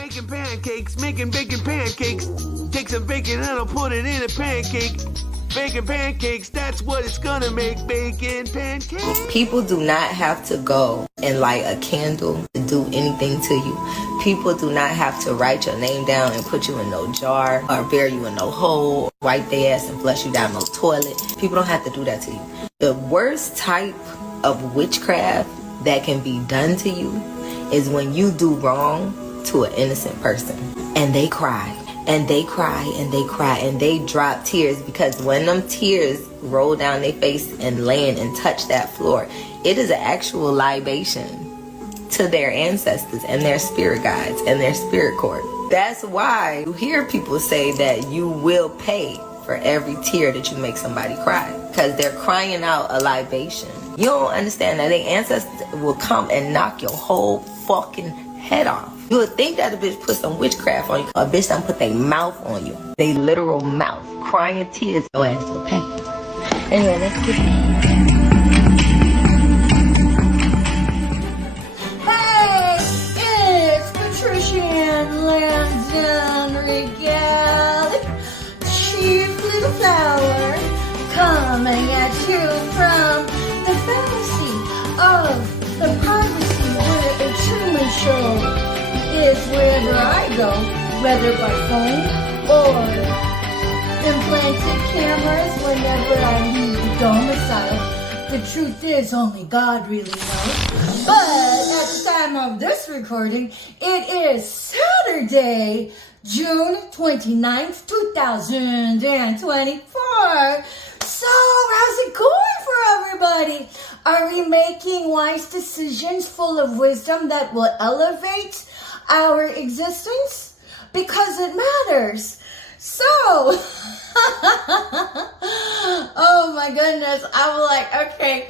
Baking pancakes, making bacon pancakes. Take some bacon and I'll put it in a pancake. Bacon pancakes, that's what it's gonna make. Bacon pancakes. People do not have to go and light a candle to do anything to you. People do not have to write your name down and put you in no jar or bury you in no hole, or wipe their ass and flush you down no toilet. People don't have to do that to you. The worst type of witchcraft that can be done to you is when you do wrong to an innocent person and they cry. And they cry and they cry and they drop tears, because when them tears roll down their face and land and touch that floor, it is an actual libation to their ancestors and their spirit guides and their spirit court. That's why you hear people say that you will pay for every tear that you make somebody cry, because they're crying out a libation. You don't understand that their ancestors will come and knock your whole fucking head off. You would think that a bitch put some witchcraft on you. A bitch done put their mouth on you. They literal mouth. Crying tears. Your ass will pay. Anyway, let's get it. Hey, it's Patricia Ann Landon Regal, Chief Little Flower, coming at you from the fantasy of the privacy where a Truman Show is wherever I go, whether by phone or implanted cameras whenever I leave the domicile. The truth is, only God really knows. But at the time of this recording, it is Saturday, June 29th, 2024. So, how's it going for everybody? Are we making wise decisions full of wisdom that will elevate our existence? Because it matters. So, oh my goodness, I'm like, okay,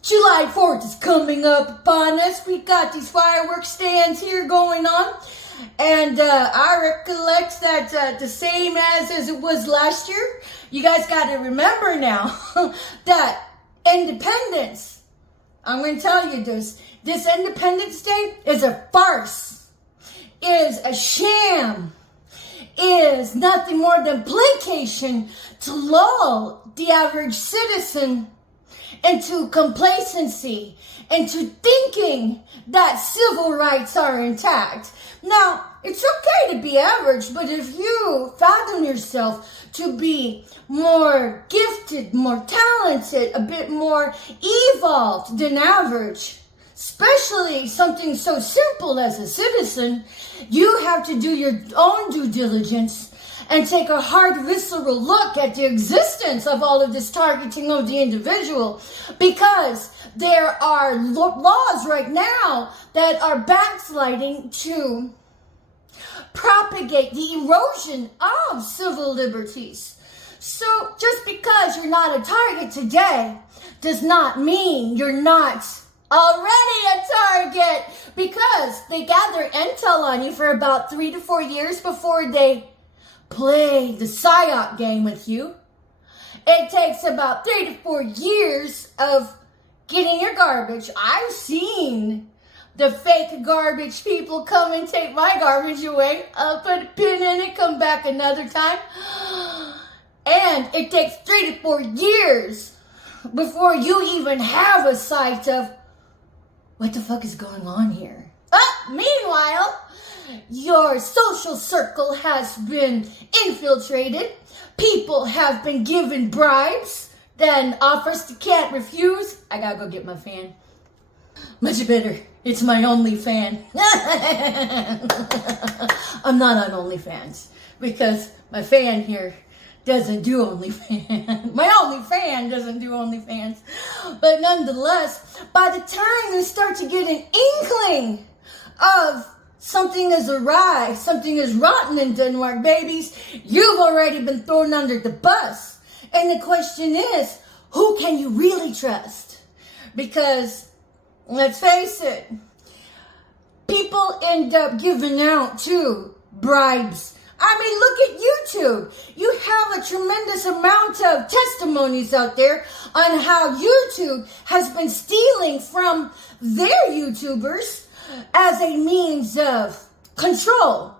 July 4th is coming up upon us. We got these fireworks stands here going on. And I recollect that the same as it was last year. You guys got to remember now that independence, I'm going to tell you this Independence Day is a farce, is a sham, is nothing more than placation to lull the average citizen into complacency, into thinking that civil rights are intact. Now, it's okay to be average, but if you fathom yourself to be more gifted, more talented, a bit more evolved than average, especially something so simple as a citizen, you have to do your own due diligence and take a hard, visceral look at the existence of all of this targeting of the individual, because there are laws right now that are backsliding to propagate the erosion of civil liberties. So just because you're not a target today does not mean you're not already a target, because they gather intel on you for about 3 to 4 years before they play the psyop game with you. It takes about 3 to 4 years of getting your garbage. I've seen the fake garbage people come and take my garbage away. I'll put a pin in it, come back another time. And it takes 3 to 4 years before you even have a sight of what the fuck is going on here. Meanwhile, your social circle has been infiltrated. People have been given bribes, then offers you can't refuse. I gotta go get my fan. Much better. It's my only fan. I'm not on OnlyFans because my fan here doesn't do OnlyFans. My only fan doesn't do OnlyFans. But nonetheless, by the time you start to get an inkling of something is awry, something is rotten in Denmark, babies, you've already been thrown under the bus. And the question is, who can you really trust? Because, let's face it, people end up giving out, too, bribes. I mean, look at YouTube. You have a tremendous amount of testimonies out there on how YouTube has been stealing from their YouTubers as a means of control.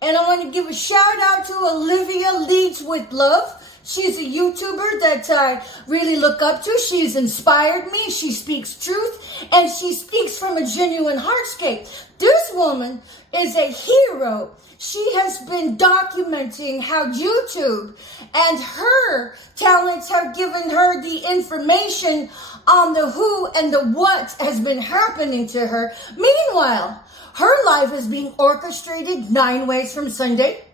And I want to give a shout out to Olivia Leads With Love. She's a YouTuber that I really look up to. She's inspired me. She speaks truth, and she speaks from a genuine heartscape. This woman is a hero. She has been documenting how YouTube and her talents have given her the information on the who and the what has been happening to her. Meanwhile, her life is being orchestrated 9 ways from Sunday.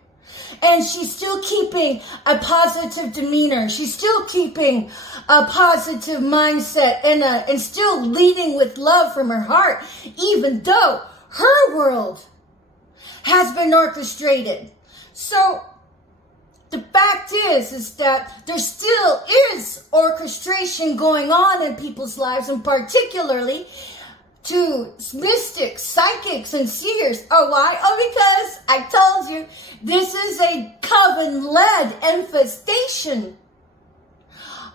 And she's still keeping a positive demeanor. She's still keeping a positive mindset and still leading with love from her heart, even though her world has been orchestrated. So the fact is that there still is orchestration going on in people's lives, and particularly to mystics, psychics, and seers. Oh, why? Oh, because I told you, this is a coven-led infestation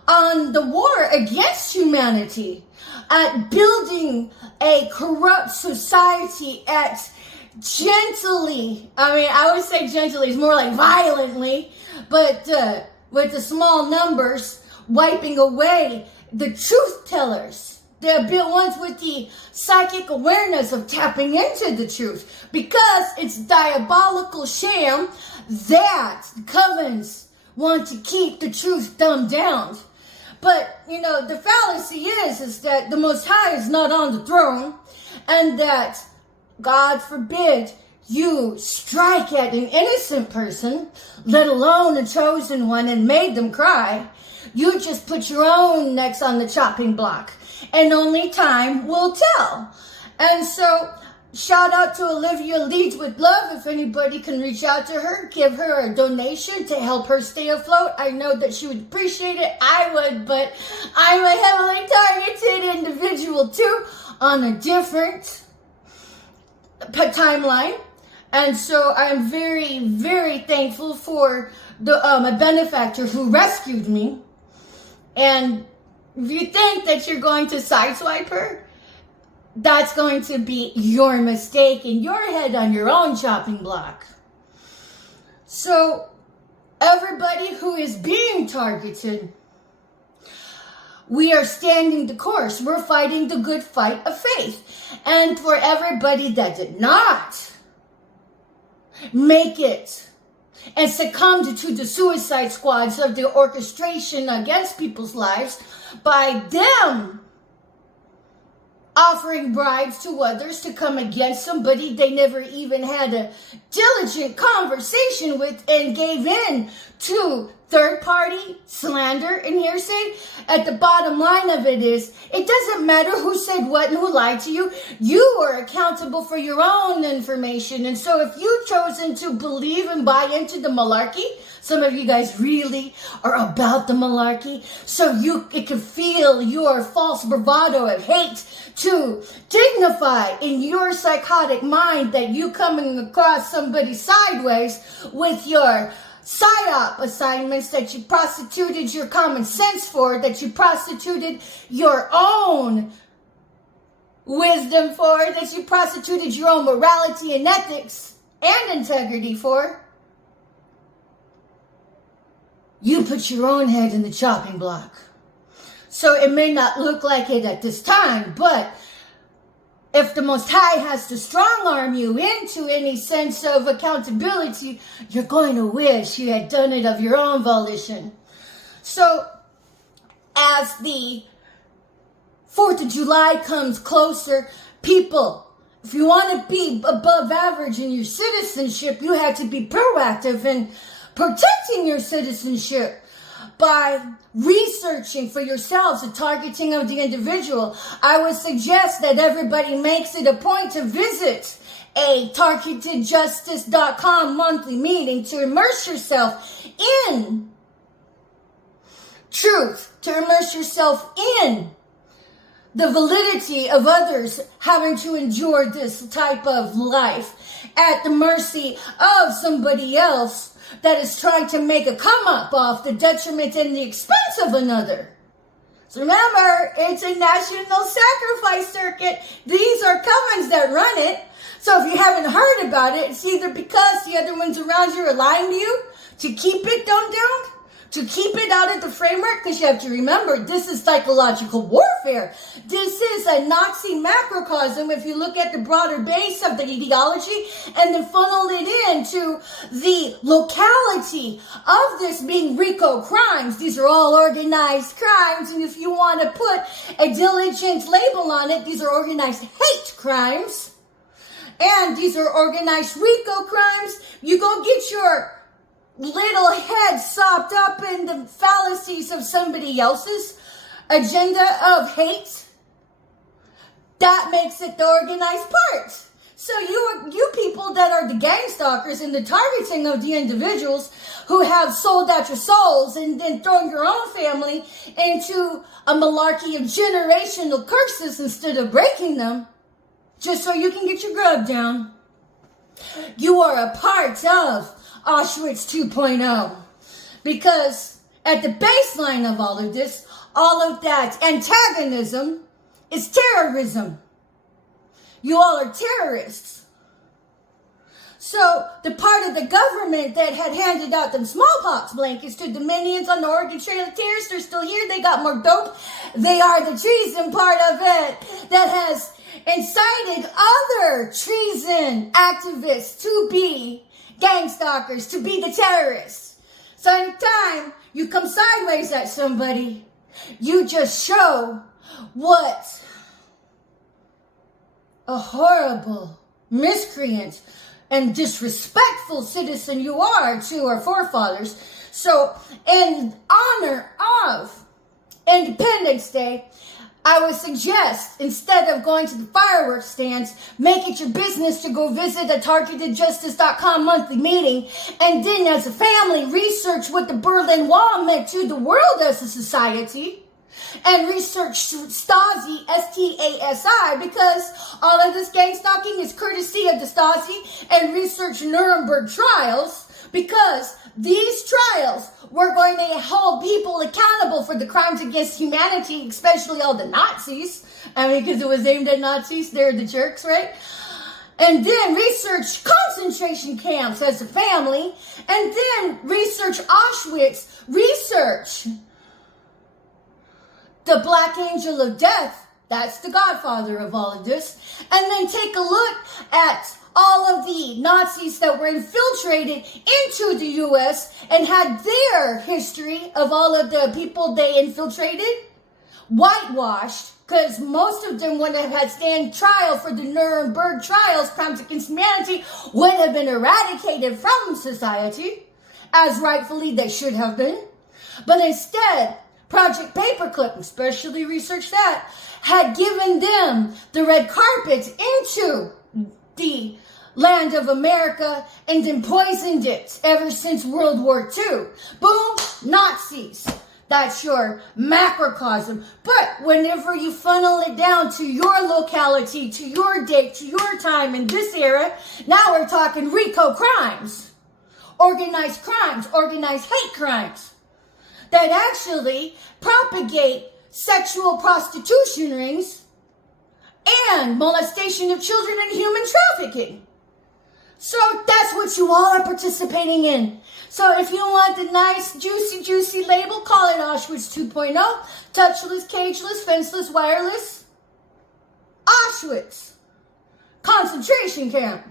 on the war against humanity, at building a corrupt society, at gently, I would say gently, it's more like violently, but with the small numbers, wiping away the truth tellers. The ones with the psychic awareness of tapping into the truth, because it's diabolical sham that covens want to keep the truth dumbed down. But, the fallacy is that the Most High is not on the throne, and that, God forbid, you strike at an innocent person, let alone a chosen one, and made them cry. You just put your own necks on the chopping block. And only time will tell. And so, shout out to Olivia Leads With Love. If anybody can reach out to her, give her a donation to help her stay afloat. I know that she would appreciate it. I would, but I'm a heavily targeted individual too, on a different timeline. And so I'm very, very thankful for a benefactor who rescued me. And if you think that you're going to sideswipe her, that's going to be your mistake and your head on your own chopping block. So, everybody who is being targeted, we are standing the course. We're fighting the good fight of faith. And for everybody that did not make it and succumbed to the suicide squads of the orchestration against people's lives, by them offering bribes to others to come against somebody they never even had a diligent conversation with, and gave in to third-party slander and hearsay. At the bottom line of it is, it doesn't matter who said what and who lied to you. You are accountable for your own information. And so if you've chosen to believe and buy into the malarkey, some of you guys really are about the malarkey, so it can feel your false bravado of hate to dignify in your psychotic mind that you coming across somebody sideways with your PSYOP assignments that you prostituted your common sense for, that you prostituted your own wisdom for, that you prostituted your own morality and ethics and integrity for. You put your own head in the chopping block. So it may not look like it at this time, but if the Most High has to strong arm you into any sense of accountability, you're going to wish you had done it of your own volition. So as the 4th of July comes closer, people, if you want to be above average in your citizenship, you have to be proactive in protecting your citizenship by researching for yourselves the targeting of the individual. I would suggest that everybody makes it a point to visit a targetedjustice.com monthly meeting to immerse yourself in truth, to immerse yourself in the validity of others having to endure this type of life at the mercy of somebody else that is trying to make a come up off the detriment and the expense of another. So remember, it's a national sacrifice circuit. These are Covens that run it. So if you haven't heard about it, it's either because the other ones around you are lying to you to keep it dumbed down, to keep it out of the framework, because you have to remember, this is psychological warfare. This is a Nazi macrocosm if you look at the broader base of the ideology and then funnel it into the locality of this being RICO crimes. These are all organized crimes, and if you want to put a diligent label on it, these are organized hate crimes. And these are organized RICO crimes. You go get your little head sopped up in the fallacies of somebody else's agenda of hate. That makes it the organized part. So you people that are the gang stalkers and the targeting of the individuals who have sold out your souls and then thrown your own family into a malarkey of generational curses instead of breaking them, just so you can get your grub down. You are a part of Auschwitz 2.0. Because at the baseline of all of this, all of that antagonism is terrorism. You all are terrorists. So the part of the government that had handed out them smallpox blankets to Dominions on the Oregon Trail of Tears, they're still here. They got more dope. They are the treason part of it that has incited other treason activists to be gang stalkers, to be the terrorists. So anytime you come sideways at somebody, you just show what a horrible miscreant and disrespectful citizen you are to our forefathers. So in honor of Independence Day, I would suggest, instead of going to the fireworks stands, make it your business to go visit a targetedjustice.com monthly meeting, and then as a family, research what the Berlin Wall meant to the world as a society, and research Stasi, S-T-A-S-I, because all of this gang stalking is courtesy of the Stasi, and research Nuremberg trials, because these trials were going to hold people accountable for the crimes against humanity, especially all the Nazis. I mean, because it was aimed at Nazis. They're the jerks, right? And then research concentration camps as a family. And then research Auschwitz. Research the Black Angel of Death. That's the godfather of all of this. And then take a look at all of the Nazis that were infiltrated into the U.S. and had their history of all of the people they infiltrated whitewashed, because most of them would have had stand trial for the Nuremberg trials, crimes against humanity, would have been eradicated from society, as rightfully they should have been. But instead, Project Paperclip, especially research that, had given them the red carpet into the land of America and then poisoned it ever since World War II. Boom, Nazis. That's your macrocosm. But whenever you funnel it down to your locality, to your date, to your time in this era, now we're talking RICO crimes, organized hate crimes that actually propagate sexual prostitution rings and molestation of children and human trafficking. So that's what you all are participating in. So if you want the nice, juicy label, call it Auschwitz 2.0. Touchless, cageless, fenceless, wireless. Auschwitz. Concentration camp.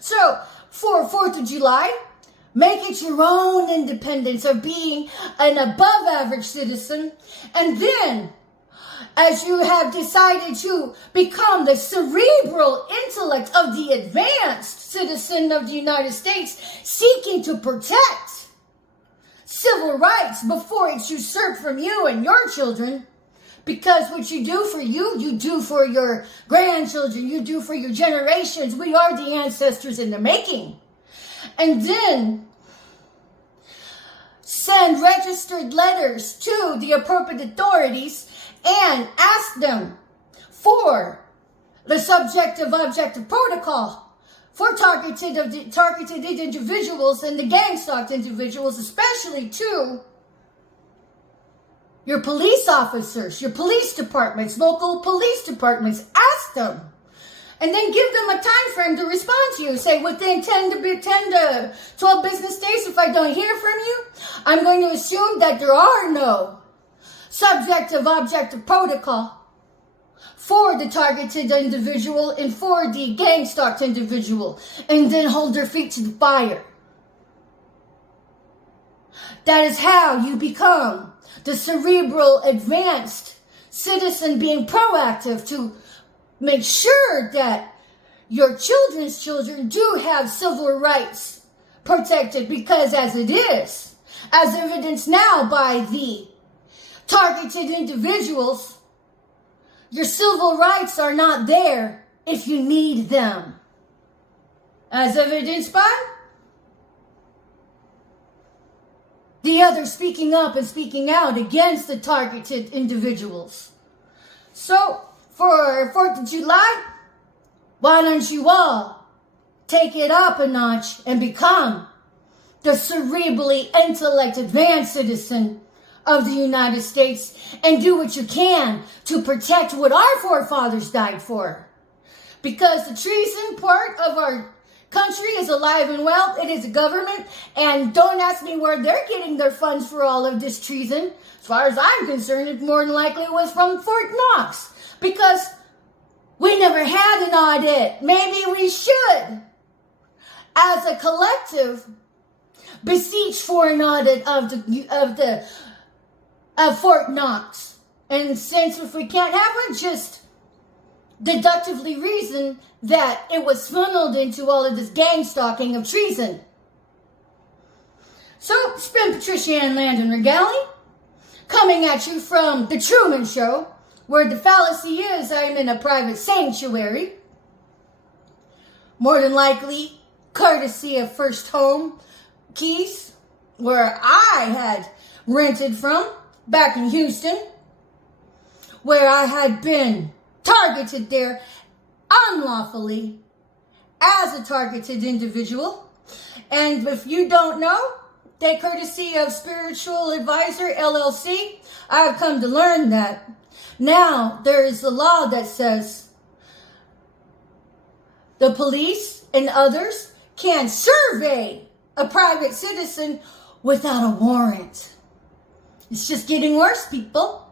So for 4th of July, make it your own independence of being an above average citizen. And then, as you have decided to become the cerebral intellect of the advanced citizen of the United States, seeking to protect civil rights before it's usurped from you and your children, because what you do for you do for your grandchildren, you do for your generations. We are the ancestors in the making. And then send registered letters to the appropriate authorities and ask them for the subjective objective protocol for targeted individuals and the gang stalked individuals, especially to your police officers, your police departments, local police departments. Ask them. And then give them a time frame to respond to you. Say within 10 to 12 business days, if I don't hear from you, I'm going to assume that there are no subjective objective protocol for the targeted individual and for the gang stalked individual, and then hold their feet to the fire. That is how you become the cerebral advanced citizen, being proactive to make sure that your children's children do have civil rights protected, because as it is, as evidenced now by the targeted individuals, your civil rights are not there if you need them. As evidenced by the others speaking up and speaking out against the targeted individuals. So, for 4th of July, why don't you all take it up a notch and become the cerebrally intellect advanced citizen of the United States, and do what you can to protect what our forefathers died for. Because the treason part of our country is alive and well. It is a government, and don't ask me where they're getting their funds for all of this treason. As far as I'm concerned, it more than likely was from Fort Knox, because we never had an audit. Maybe we should, as a collective, beseech for an audit of Fort Knox. And since if we can't have one, just deductively reason that it was funneled into all of this gang stalking of treason. So, it's been Patricia Ann Landon Regali, coming at you from The Truman Show, where the fallacy is I'm in a private sanctuary, more than likely courtesy of First Home Keys, where I had rented from back in Houston, where I had been targeted there unlawfully as a targeted individual. And if you don't know, they courtesy of Spiritual Advisor LLC, I've come to learn that now there is a law that says the police and others can survey a private citizen without a warrant. It's just getting worse, people.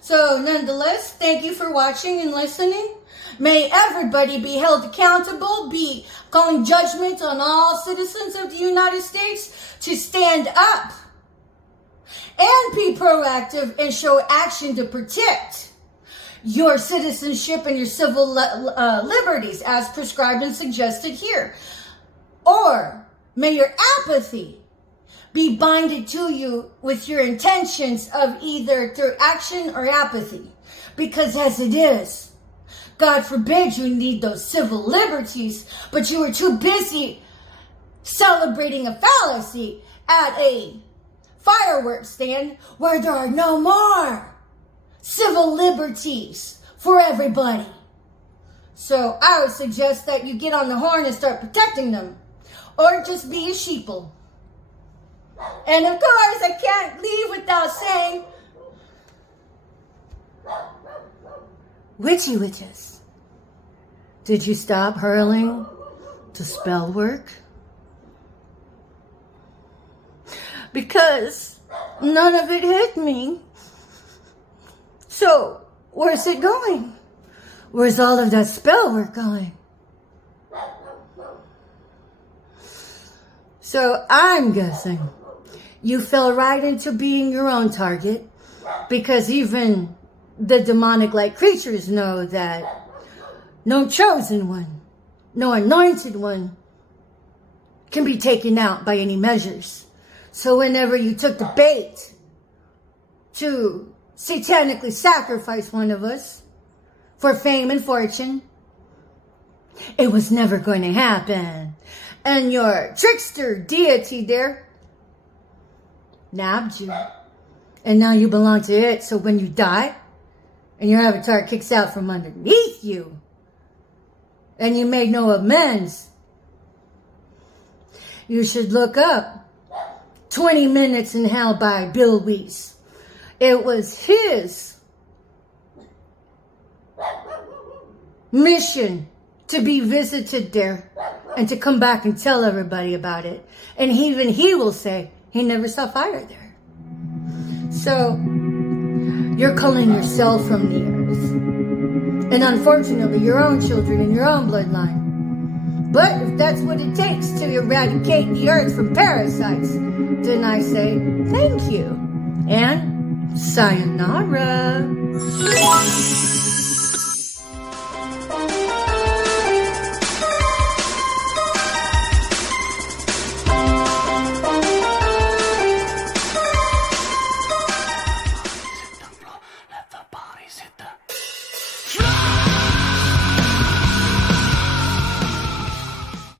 So nonetheless, thank you for watching and listening. May everybody be held accountable, be calling judgment on all citizens of the United States to stand up and be proactive and show action to protect your citizenship and your civil liberties as prescribed and suggested here. Or may your apathy be binded to you with your intentions of either through action or apathy. Because as it is, God forbid you need those civil liberties, but you are too busy celebrating a fallacy at a fireworks stand where there are no more civil liberties for everybody. So I would suggest that you get on the horn and start protecting them, or just be a sheeple. And of course, I can't leave without saying, witchy witches, did you stop hurling the spell work? Because none of it hit me. So, where's it going? Where's all of that spell work going? So, I'm guessing you fell right into being your own target, because even the demonic-like creatures know that no chosen one, no anointed one can be taken out by any measures. So whenever you took the bait to satanically sacrifice one of us for fame and fortune, it was never going to happen. And your trickster deity there nabbed you. And now you belong to it. So when you die and your avatar kicks out from underneath you and you made no amends, you should look up 20 Minutes in Hell by Bill Weiss. It was his mission to be visited there and to come back and tell everybody about it. And even he will say he never saw fire there. So you're culling yourself from the earth. And unfortunately, your own children and your own bloodline. But if that's what it takes to eradicate the earth from parasites, then I say thank you and sayonara.